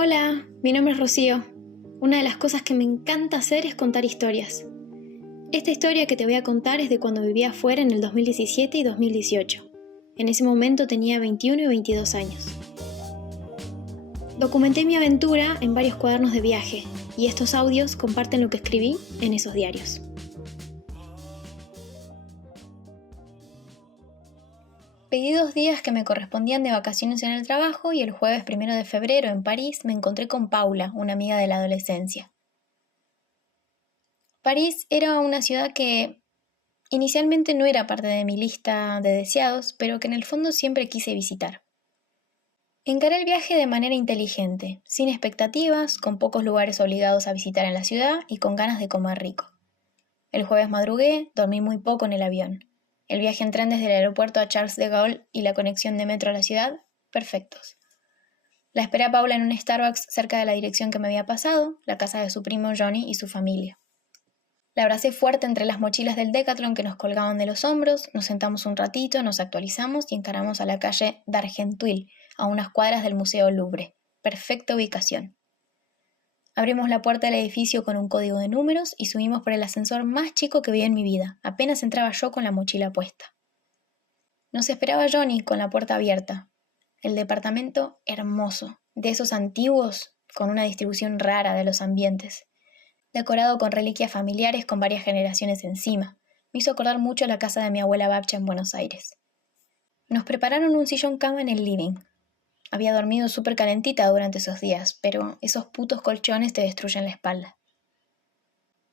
Hola, mi nombre es Rocío. Una de las cosas que me encanta hacer es contar historias. Esta historia que te voy a contar es de cuando vivía afuera en el 2017 y 2018. En ese momento tenía 21 y 22 años. Documenté mi aventura en varios cuadernos de viaje, y estos audios comparten lo que escribí en esos diarios. Pedí 2 días que me correspondían de vacaciones en el trabajo y el jueves 1 de febrero en París me encontré con Paula, una amiga de la adolescencia. París era una ciudad que inicialmente no era parte de mi lista de deseados, pero que en el fondo siempre quise visitar. Encaré el viaje de manera inteligente, sin expectativas, con pocos lugares obligados a visitar en la ciudad y con ganas de comer rico. El jueves madrugué, dormí muy poco en el avión. El viaje en tren desde el aeropuerto a Charles de Gaulle y la conexión de metro a la ciudad, perfectos. La esperé a Paula en un Starbucks cerca de la dirección que me había pasado, la casa de su primo Johnny y su familia. La abracé fuerte entre las mochilas del Decathlon que nos colgaban de los hombros, nos sentamos un ratito, nos actualizamos y encaramos a la calle d'Argenteuil, a unas cuadras del Museo Louvre. Perfecta ubicación. Abrimos la puerta del edificio con un código de números y subimos por el ascensor más chico que vi en mi vida. Apenas entraba yo con la mochila puesta. Nos esperaba Johnny con la puerta abierta. El departamento hermoso, de esos antiguos, con una distribución rara de los ambientes. Decorado con reliquias familiares con varias generaciones encima. Me hizo acordar mucho a la casa de mi abuela Babcha en Buenos Aires. Nos prepararon un sillón cama en el living. Había dormido súper calentita durante esos días, pero esos putos colchones te destruyen la espalda.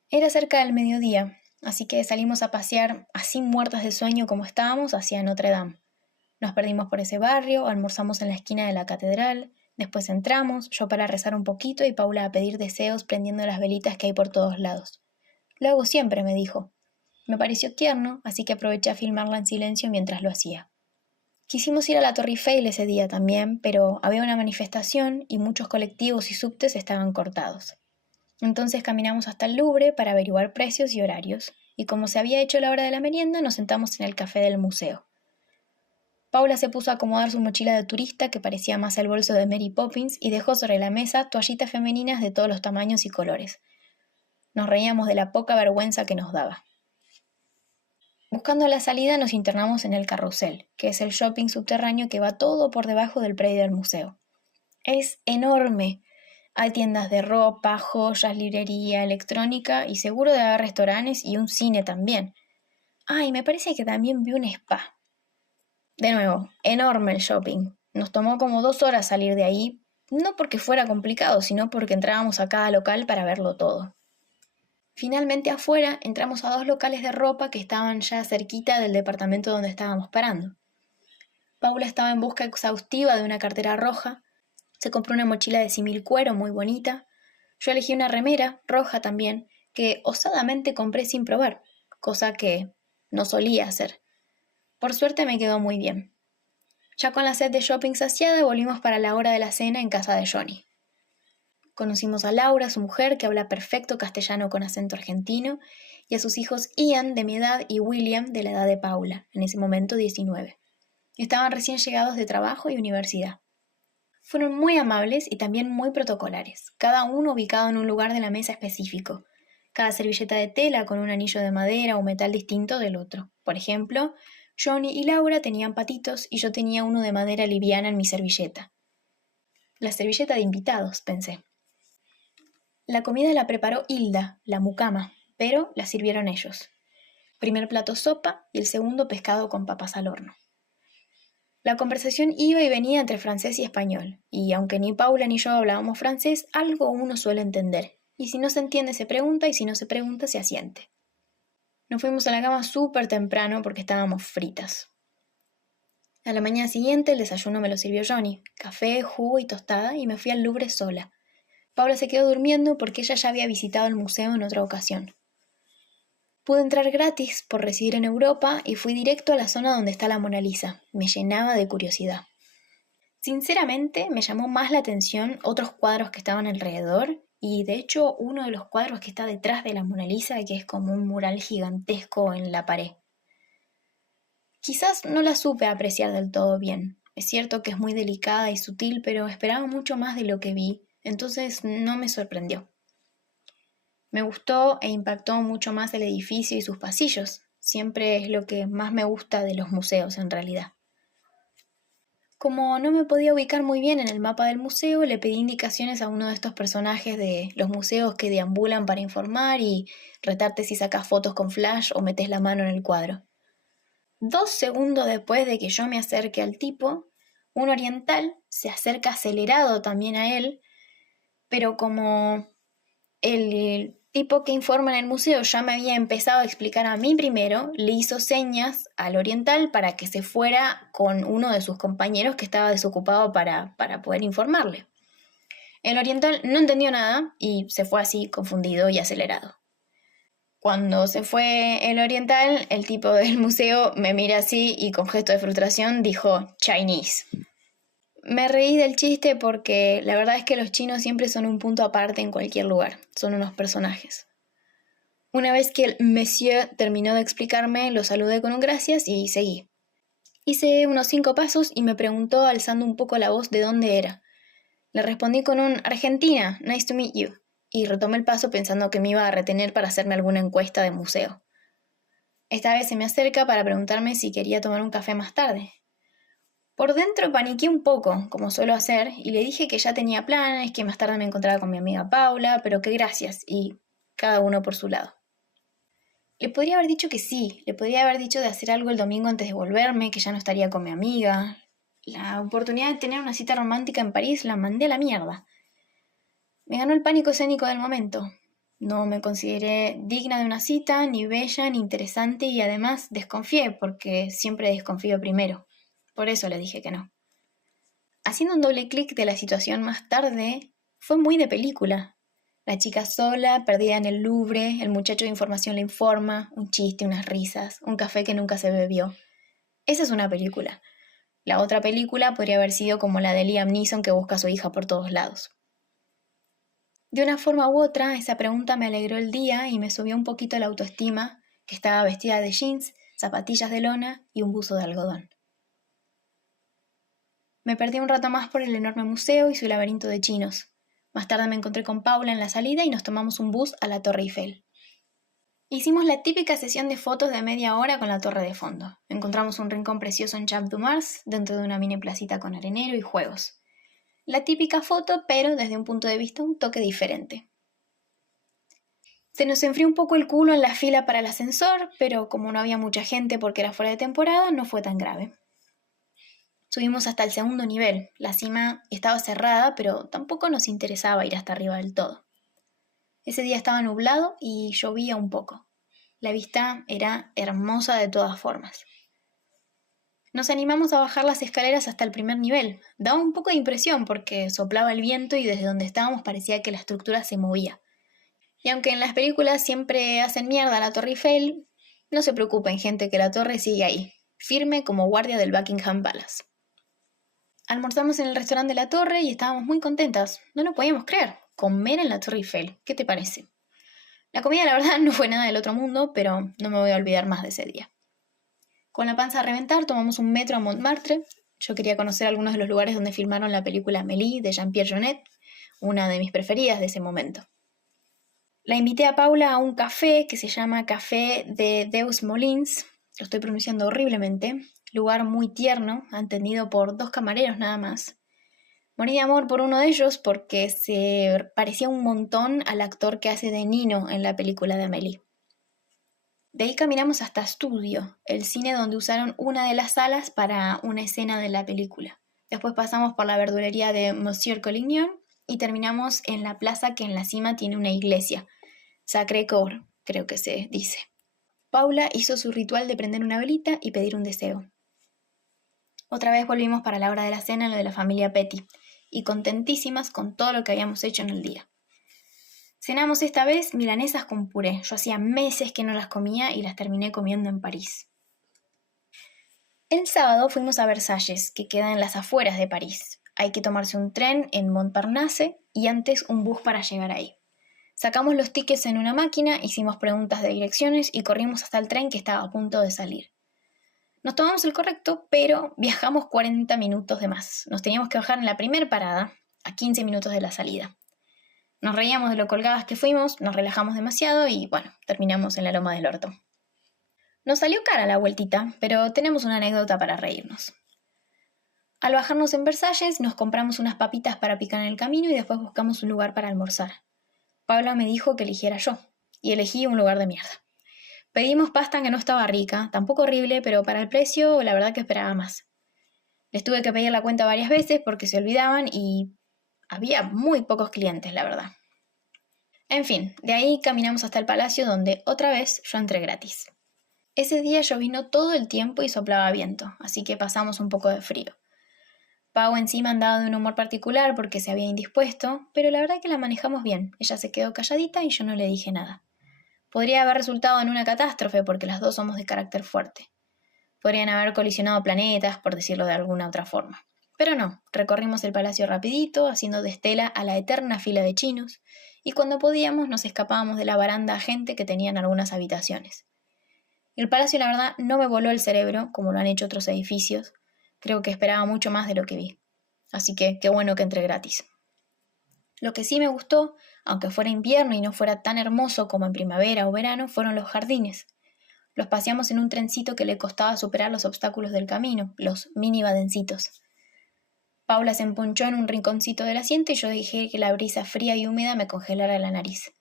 Era cerca del mediodía, así que salimos a pasear, así muertas de sueño como estábamos, hacia Notre Dame. Nos perdimos por ese barrio, almorzamos en la esquina de la catedral, después entramos, yo para rezar un poquito y Paula a pedir deseos prendiendo las velitas que hay por todos lados. Lo hago siempre, me dijo. Me pareció tierno, así que aproveché a filmarla en silencio mientras lo hacía. Quisimos ir a la Torre Eiffel ese día también, pero había una manifestación y muchos colectivos y subtes estaban cortados. Entonces caminamos hasta el Louvre para averiguar precios y horarios, y como se había hecho la hora de la merienda, nos sentamos en el café del museo. Paula se puso a acomodar su mochila de turista, que parecía más el bolso de Mary Poppins, y dejó sobre la mesa toallitas femeninas de todos los tamaños y colores. Nos reíamos de la poca vergüenza que nos daba. Buscando la salida nos internamos en el Carrusel, que es el shopping subterráneo que va todo por debajo del predio del museo. Es enorme. Hay tiendas de ropa, joyas, librería, electrónica y seguro de haber restaurantes y un cine también. Y me parece que también vi un spa. De nuevo, enorme el shopping. Nos tomó como 2 horas salir de ahí, no porque fuera complicado, sino porque entrábamos a cada local para verlo todo. Finalmente afuera entramos a 2 locales de ropa que estaban ya cerquita del departamento donde estábamos parando. Paula estaba en busca exhaustiva de una cartera roja, se compró una mochila de símil cuero muy bonita, yo elegí una remera, roja también, que osadamente compré sin probar, cosa que no solía hacer. Por suerte me quedó muy bien. Ya con la sed de shopping saciada volvimos para la hora de la cena en casa de Johnny. Conocimos a Laura, su mujer, que habla perfecto castellano con acento argentino, y a sus hijos Ian, de mi edad, y William, de la edad de Paula, en ese momento 19. Estaban recién llegados de trabajo y universidad. Fueron muy amables y también muy protocolares, cada uno ubicado en un lugar de la mesa específico, cada servilleta de tela con un anillo de madera o metal distinto del otro. Por ejemplo, Johnny y Laura tenían patitos y yo tenía uno de madera liviana en mi servilleta. La servilleta de invitados, pensé. La comida la preparó Hilda, la mucama, pero la sirvieron ellos. Primer plato sopa y el segundo pescado con papas al horno. La conversación iba y venía entre francés y español, y aunque ni Paula ni yo hablábamos francés, algo uno suele entender, y si no se entiende se pregunta, y si no se pregunta se asiente. Nos fuimos a la cama súper temprano porque estábamos fritas. A la mañana siguiente el desayuno me lo sirvió Johnny, café, jugo y tostada, y me fui al Louvre sola. Paula se quedó durmiendo porque ella ya había visitado el museo en otra ocasión. Pude entrar gratis por residir en Europa y fui directo a la zona donde está la Mona Lisa. Me llenaba de curiosidad. Sinceramente, me llamó más la atención otros cuadros que estaban alrededor y, de hecho, uno de los cuadros que está detrás de la Mona Lisa, que es como un mural gigantesco en la pared. Quizás no la supe apreciar del todo bien. Es cierto que es muy delicada y sutil, pero esperaba mucho más de lo que vi entonces no me sorprendió. Me gustó e impactó mucho más el edificio y sus pasillos. Siempre es lo que más me gusta de los museos en realidad. Como no me podía ubicar muy bien en el mapa del museo, le pedí indicaciones a uno de estos personajes de los museos que deambulan para informar y retarte si sacas fotos con flash o metes la mano en el cuadro. 2 segundos después de que yo me acerque al tipo, un oriental se acerca acelerado también a él, pero como el tipo que informa en el museo ya me había empezado a explicar a mí primero, le hizo señas al oriental para que se fuera con uno de sus compañeros que estaba desocupado para poder informarle. El oriental no entendió nada y se fue así confundido y acelerado. Cuando se fue el oriental, el tipo del museo me mira así y con gesto de frustración dijo Chinese. Me reí del chiste porque la verdad es que los chinos siempre son un punto aparte en cualquier lugar, son unos personajes. Una vez que el monsieur terminó de explicarme, lo saludé con un gracias y seguí. Hice unos 5 pasos y me preguntó alzando un poco la voz de dónde era. Le respondí con un Argentina, nice to meet you, y retomé el paso pensando que me iba a retener para hacerme alguna encuesta de museo. Esta vez se me acerca para preguntarme si quería tomar un café más tarde. Por dentro paniqué un poco, como suelo hacer, y le dije que ya tenía planes, que más tarde me encontraba con mi amiga Paula, pero que gracias, y cada uno por su lado. Le podría haber dicho que sí, le podría haber dicho de hacer algo el domingo antes de volverme, que ya no estaría con mi amiga. La oportunidad de tener una cita romántica en París la mandé a la mierda. Me ganó el pánico escénico del momento. No me consideré digna de una cita, ni bella, ni interesante, y además desconfié, porque siempre desconfío primero. Por eso le dije que no. Haciendo un doble clic de la situación más tarde, fue muy de película. La chica sola, perdida en el Louvre, el muchacho de información le informa, un chiste, unas risas, un café que nunca se bebió. Esa es una película. La otra película podría haber sido como la de Liam Neeson que busca a su hija por todos lados. De una forma u otra, esa pregunta me alegró el día y me subió un poquito la autoestima, que estaba vestida de jeans, zapatillas de lona y un buzo de algodón. Me perdí un rato más por el enorme museo y su laberinto de chinos. Más tarde me encontré con Paula en la salida y nos tomamos un bus a la Torre Eiffel. Hicimos la típica sesión de fotos de media hora con la torre de fondo. Encontramos un rincón precioso en Champ du Mars, dentro de una mini placita con arenero y juegos. La típica foto, pero desde un punto de vista un toque diferente. Se nos enfrió un poco el culo en la fila para el ascensor, pero como no había mucha gente porque era fuera de temporada, no fue tan grave. Subimos hasta el 2.º nivel. La cima estaba cerrada, pero tampoco nos interesaba ir hasta arriba del todo. Ese día estaba nublado y llovía un poco. La vista era hermosa de todas formas. Nos animamos a bajar las escaleras hasta el 1.er nivel. Daba un poco de impresión porque soplaba el viento y desde donde estábamos parecía que la estructura se movía. Y aunque en las películas siempre hacen mierda a la Torre Eiffel, no se preocupen, gente, que la torre sigue ahí, firme como guardia del Buckingham Palace. Almorzamos en el restaurante de la torre y estábamos muy contentas. No lo podíamos creer. Comer en la Torre Eiffel. ¿Qué te parece? La comida, la verdad, no fue nada del otro mundo, pero no me voy a olvidar más de ese día. Con la panza a reventar, tomamos un metro a Montmartre. Yo quería conocer algunos de los lugares donde filmaron la película Amélie de Jean-Pierre Jeunet, una de mis preferidas de ese momento. La invité a Paula a un café que se llama Café de Deus Molins, lo estoy pronunciando horriblemente, lugar muy tierno, atendido por 2 camareros nada más. Morí de amor por uno de ellos porque se parecía un montón al actor que hace de Nino en la película de Amélie. De ahí caminamos hasta Studio, el cine donde usaron una de las salas para una escena de la película. Después pasamos por la verdulería de Monsieur Collignon y terminamos en la plaza que en la cima tiene una iglesia, Sacré-Cœur, creo que se dice. Paula hizo su ritual de prender una velita y pedir un deseo. Otra vez volvimos para la hora de la cena, lo de la familia Petty, y contentísimas con todo lo que habíamos hecho en el día. Cenamos esta vez milanesas con puré. Yo hacía meses que no las comía y las terminé comiendo en París. El sábado fuimos a Versalles, que queda en las afueras de París. Hay que tomarse un tren en Montparnasse y antes un bus para llegar ahí. Sacamos los tickets en una máquina, hicimos preguntas de direcciones y corrimos hasta el tren que estaba a punto de salir. Nos tomamos el correcto, pero viajamos 40 minutos de más. Nos teníamos que bajar en la primera parada, a 15 minutos de la salida. Nos reíamos de lo colgadas que fuimos, nos relajamos demasiado y, bueno, terminamos en la Loma del Orto. Nos salió cara la vueltita, pero tenemos una anécdota para reírnos. Al bajarnos en Versalles, nos compramos unas papitas para picar en el camino y después buscamos un lugar para almorzar. Paula me dijo que eligiera yo, y elegí un lugar de mierda. Pedimos pasta que no estaba rica, tampoco horrible, pero para el precio la verdad que esperaba más. Les tuve que pedir la cuenta varias veces porque se olvidaban y había muy pocos clientes, la verdad. En fin, de ahí caminamos hasta el palacio donde otra vez yo entré gratis. Ese día llovinó todo el tiempo y soplaba viento, así que pasamos un poco de frío. Pau encima andaba de un humor particular porque se había indispuesto, pero la verdad que la manejamos bien. Ella se quedó calladita y yo no le dije nada. Podría haber resultado en una catástrofe porque las dos somos de carácter fuerte. Podrían haber colisionado planetas, por decirlo de alguna otra forma. Pero no, recorrimos el palacio rapidito, haciendo de estela a la eterna fila de chinos, y cuando podíamos nos escapábamos de la baranda a gente que tenían algunas habitaciones. El palacio, la verdad, no me voló el cerebro, como lo han hecho otros edificios. Creo que esperaba mucho más de lo que vi. Así que qué bueno que entré gratis. Lo que sí me gustó, aunque fuera invierno y no fuera tan hermoso como en primavera o verano, fueron los jardines. Los paseamos en un trencito que le costaba superar los obstáculos del camino, los mini badencitos. Paula se empunchó en un rinconcito del asiento y yo dejé que la brisa fría y húmeda me congelara la nariz.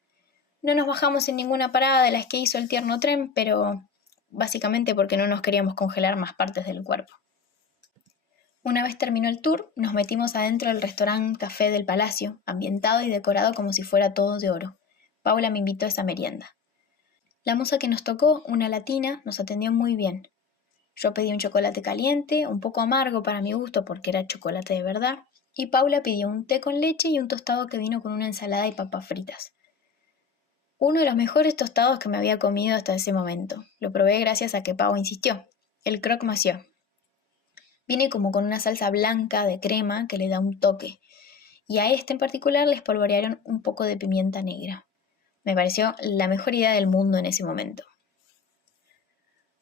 No nos bajamos en ninguna parada de las que hizo el tierno tren, pero básicamente porque no nos queríamos congelar más partes del cuerpo. Una vez terminó el tour, nos metimos adentro del restaurante café del palacio, ambientado y decorado como si fuera todo de oro. Paula me invitó a esa merienda. La moza que nos tocó, una latina, nos atendió muy bien. Yo pedí un chocolate caliente, un poco amargo para mi gusto porque era chocolate de verdad, y Paula pidió un té con leche y un tostado que vino con una ensalada y papas fritas. Uno de los mejores tostados que me había comido hasta ese momento. Lo probé gracias a que Pau insistió. El croque monsieur. Viene como con una salsa blanca de crema que le da un toque, y a este en particular le espolvorearon un poco de pimienta negra. Me pareció la mejor idea del mundo en ese momento.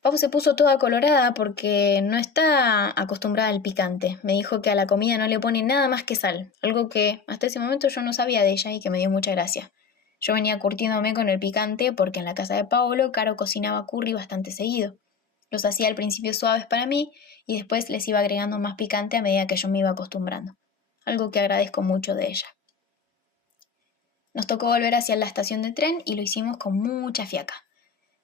Pau se puso toda colorada porque no está acostumbrada al picante. Me dijo que a la comida no le pone nada más que sal, algo que hasta ese momento yo no sabía de ella y que me dio mucha gracia. Yo venía curtiéndome con el picante porque en la casa de Paolo, Caro cocinaba curry bastante seguido. Los hacía al principio suaves para mí y después les iba agregando más picante a medida que yo me iba acostumbrando, algo que agradezco mucho de ella. Nos tocó volver hacia la estación de tren y lo hicimos con mucha fiaca.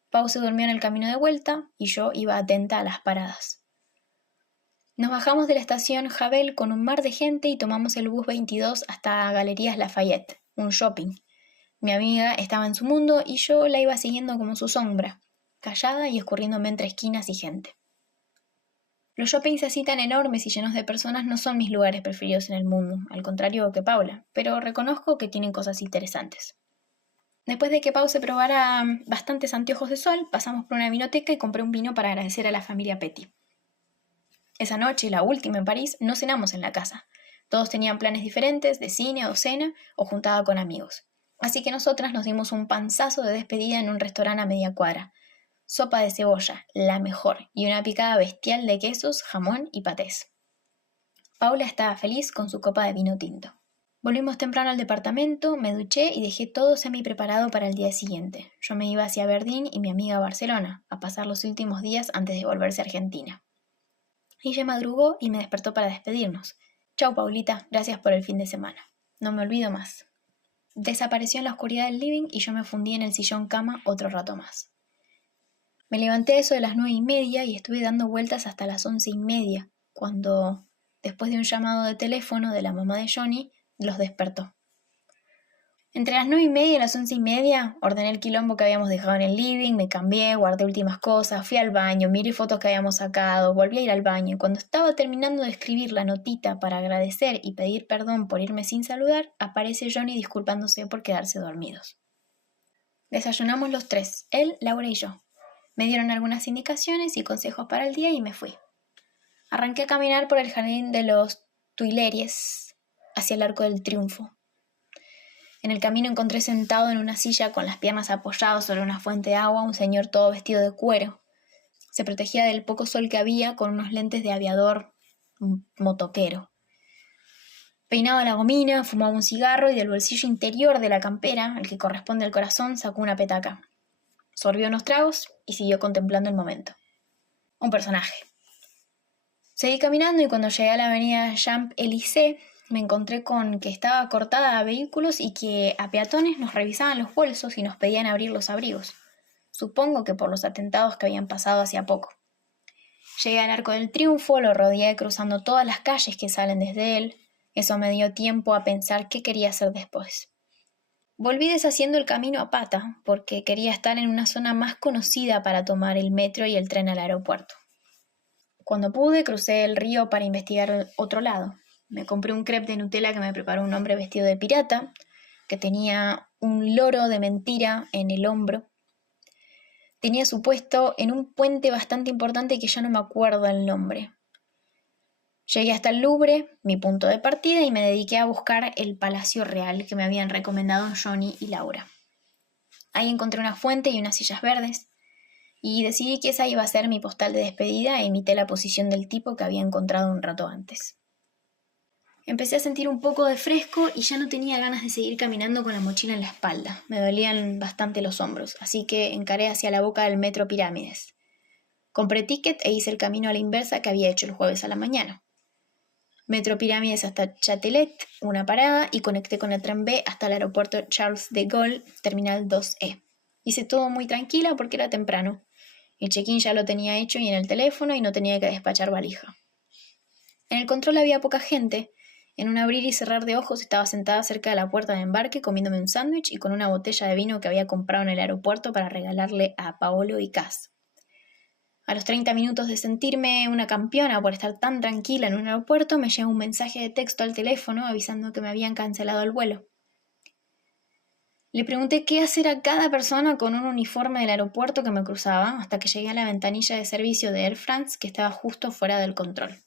Pau se durmió en el camino de vuelta y yo iba atenta a las paradas. Nos bajamos de la estación Javel con un mar de gente y tomamos el bus 22 hasta Galerías Lafayette, un shopping. Mi amiga estaba en su mundo y yo la iba siguiendo como su sombra, callada y escurriéndome entre esquinas y gente. Los shoppings así tan enormes y llenos de personas no son mis lugares preferidos en el mundo, al contrario que Paula, pero reconozco que tienen cosas interesantes. Después de que Pau se probara bastantes anteojos de sol, pasamos por una vinoteca y compré un vino para agradecer a la familia Petit. Esa noche, la última en París, no cenamos en la casa. Todos tenían planes diferentes, de cine o cena, o juntada con amigos. Así que nosotras nos dimos un panzazo de despedida en un restaurante a media cuadra. Sopa de cebolla, la mejor, y una picada bestial de quesos, jamón y patés. Paula estaba feliz con su copa de vino tinto. Volvimos temprano al departamento, me duché y dejé todo semi-preparado para el día siguiente. Yo me iba hacia Berlín y mi amiga a Barcelona, a pasar los últimos días antes de volverse a Argentina. Ella madrugó y me despertó para despedirnos. Chau, Paulita, gracias por el fin de semana. No me olvido más. Desapareció en la oscuridad del living y yo me fundí en el sillón cama otro rato más. Me levanté a eso de las 9:30 y estuve dando vueltas hasta las 11:30, cuando, después de un llamado de teléfono de la mamá de Johnny, los despertó. Entre las 9:30 y las 11:30 ordené el quilombo que habíamos dejado en el living, me cambié, guardé últimas cosas, fui al baño, miré fotos que habíamos sacado, volví a ir al baño y cuando estaba terminando de escribir la notita para agradecer y pedir perdón por irme sin saludar, aparece Johnny disculpándose por quedarse dormidos. Desayunamos los tres, él, Laura y yo. Me dieron algunas indicaciones y consejos para el día y me fui. Arranqué a caminar por el jardín de los Tuileries hacia el Arco del Triunfo. En el camino encontré sentado en una silla con las piernas apoyadas sobre una fuente de agua un señor todo vestido de cuero. Se protegía del poco sol que había con unos lentes de aviador motoquero. Peinaba la gomina, fumaba un cigarro y del bolsillo interior de la campera, al que corresponde al corazón, sacó una petaca. Sorbió unos tragos y siguió contemplando el momento. Un personaje. Seguí caminando y cuando llegué a la avenida Champs-Élysées me encontré con que estaba cortada a vehículos y que a peatones nos revisaban los bolsos y nos pedían abrir los abrigos. Supongo que por los atentados que habían pasado hacía poco. Llegué al Arco del Triunfo, lo rodeé cruzando todas las calles que salen desde él. Eso me dio tiempo a pensar qué quería hacer después. Volví deshaciendo el camino a pata, porque quería estar en una zona más conocida para tomar el metro y el tren al aeropuerto. Cuando pude, crucé el río para investigar otro lado. Me compré un crepe de Nutella que me preparó un hombre vestido de pirata, que tenía un loro de mentira en el hombro. Tenía su puesto en un puente bastante importante que ya no me acuerdo el nombre. Llegué hasta el Louvre, mi punto de partida, y me dediqué a buscar el Palacio Real que me habían recomendado Johnny y Laura. Ahí encontré una fuente y unas sillas verdes, y decidí que esa iba a ser mi postal de despedida e imité la posición del tipo que había encontrado un rato antes. Empecé a sentir un poco de fresco y ya no tenía ganas de seguir caminando con la mochila en la espalda. Me dolían bastante los hombros, así que encaré hacia la boca del metro Pirámides. Compré ticket e hice el camino a la inversa que había hecho el jueves a la mañana. Metro Pirámides hasta Châtelet, una parada, y conecté con el tren B hasta el aeropuerto Charles de Gaulle, terminal 2E. Hice todo muy tranquila porque era temprano. El check-in ya lo tenía hecho y en el teléfono y no tenía que despachar valija. En el control había poca gente. En un abrir y cerrar de ojos estaba sentada cerca de la puerta de embarque comiéndome un sándwich y con una botella de vino que había comprado en el aeropuerto para regalarle a Paolo y Cass. A los 30 minutos de sentirme una campeona por estar tan tranquila en un aeropuerto, me llegó un mensaje de texto al teléfono avisando que me habían cancelado el vuelo. Le pregunté qué hacer a cada persona con un uniforme del aeropuerto que me cruzaba, hasta que llegué a la ventanilla de servicio de Air France que estaba justo fuera del control.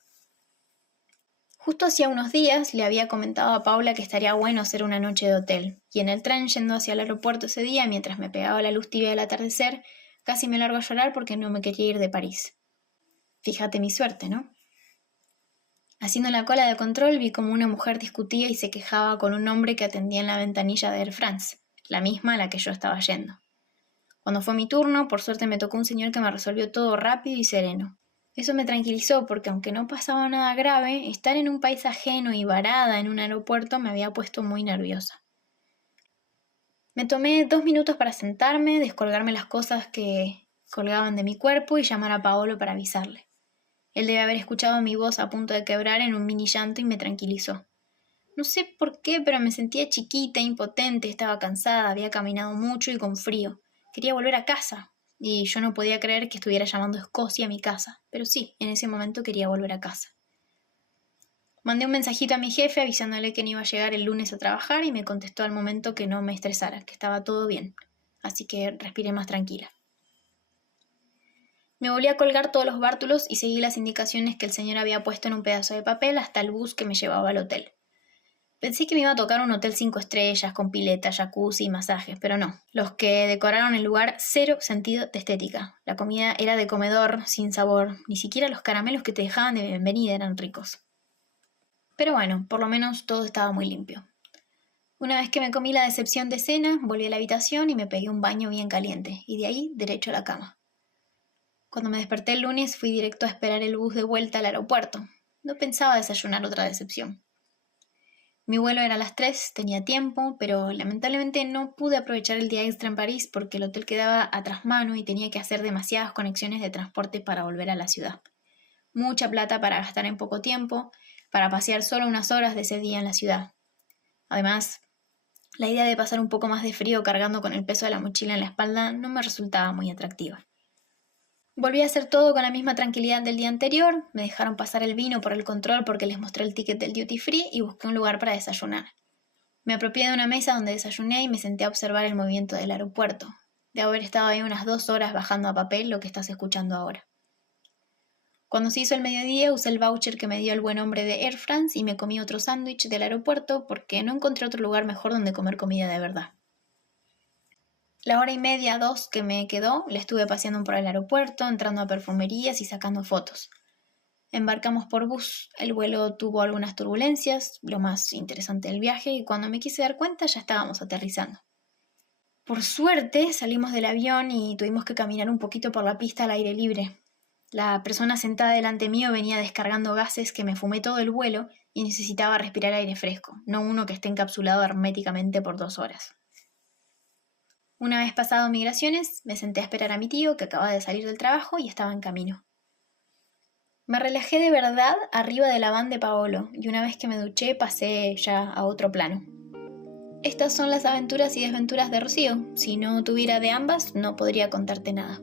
Justo hacía unos días le había comentado a Paula que estaría bueno hacer una noche de hotel, y en el tren yendo hacia el aeropuerto ese día, mientras me pegaba la luz tibia del atardecer, casi me largo a llorar porque no me quería ir de París. Fíjate mi suerte, ¿no? Haciendo la cola de control vi como una mujer discutía y se quejaba con un hombre que atendía en la ventanilla de Air France, la misma a la que yo estaba yendo. Cuando fue mi turno, por suerte me tocó un señor que me resolvió todo rápido y sereno. Eso me tranquilizó porque aunque no pasaba nada grave, estar en un país ajeno y varada en un aeropuerto me había puesto muy nerviosa. Me tomé 2 minutos para sentarme, descolgarme las cosas que colgaban de mi cuerpo y llamar a Paolo para avisarle. Él debe haber escuchado mi voz a punto de quebrar en un mini llanto y me tranquilizó. No sé por qué, pero me sentía chiquita, impotente, estaba cansada, había caminado mucho y con frío. Quería volver a casa, y yo no podía creer que estuviera llamando Escocia a mi casa, pero sí, en ese momento quería volver a casa. Mandé un mensajito a mi jefe avisándole que no iba a llegar el lunes a trabajar y me contestó al momento que no me estresara, que estaba todo bien, así que respiré más tranquila. Me volví a colgar todos los bártulos y seguí las indicaciones que el señor había puesto en un pedazo de papel hasta el bus que me llevaba al hotel. Pensé que me iba a tocar un hotel 5 estrellas con pileta, jacuzzi y masajes, pero no. Los que decoraron el lugar, cero sentido de estética. La comida era de comedor, sin sabor. Ni siquiera los caramelos que te dejaban de bienvenida eran ricos. Pero bueno, por lo menos todo estaba muy limpio. Una vez que me comí la decepción de cena, volví a la habitación y me pegué un baño bien caliente, y de ahí derecho a la cama. Cuando me desperté el lunes fui directo a esperar el bus de vuelta al aeropuerto. No pensaba desayunar otra decepción. Mi vuelo era a las 3, tenía tiempo, pero lamentablemente no pude aprovechar el día extra en París porque el hotel quedaba a trasmano y tenía que hacer demasiadas conexiones de transporte para volver a la ciudad. Mucha plata para gastar en poco tiempo, para pasear solo unas horas de ese día en la ciudad. Además, la idea de pasar un poco más de frío cargando con el peso de la mochila en la espalda no me resultaba muy atractiva. Volví a hacer todo con la misma tranquilidad del día anterior, me dejaron pasar el vino por el control porque les mostré el ticket del duty free y busqué un lugar para desayunar. Me apropié de una mesa donde desayuné y me senté a observar el movimiento del aeropuerto. De haber estado ahí unas 2 horas bajando a papel lo que estás escuchando ahora. Cuando se hizo el mediodía usé el voucher que me dio el buen hombre de Air France y me comí otro sándwich del aeropuerto porque no encontré otro lugar mejor donde comer comida de verdad. La hora y media, 2 que me quedó, la estuve paseando por el aeropuerto, entrando a perfumerías y sacando fotos. Embarcamos por bus. El vuelo tuvo algunas turbulencias, lo más interesante del viaje, y cuando me quise dar cuenta ya estábamos aterrizando. Por suerte salimos del avión y tuvimos que caminar un poquito por la pista al aire libre. La persona sentada delante mío venía descargando gases que me fumé todo el vuelo y necesitaba respirar aire fresco, no uno que esté encapsulado herméticamente por 2 horas. Una vez pasado migraciones, me senté a esperar a mi tío, que acababa de salir del trabajo y estaba en camino. Me relajé de verdad arriba de la van de Paolo, y una vez que me duché pasé ya a otro plano. Estas son las aventuras y desventuras de Rocío. Si no tuviera de ambas, no podría contarte nada.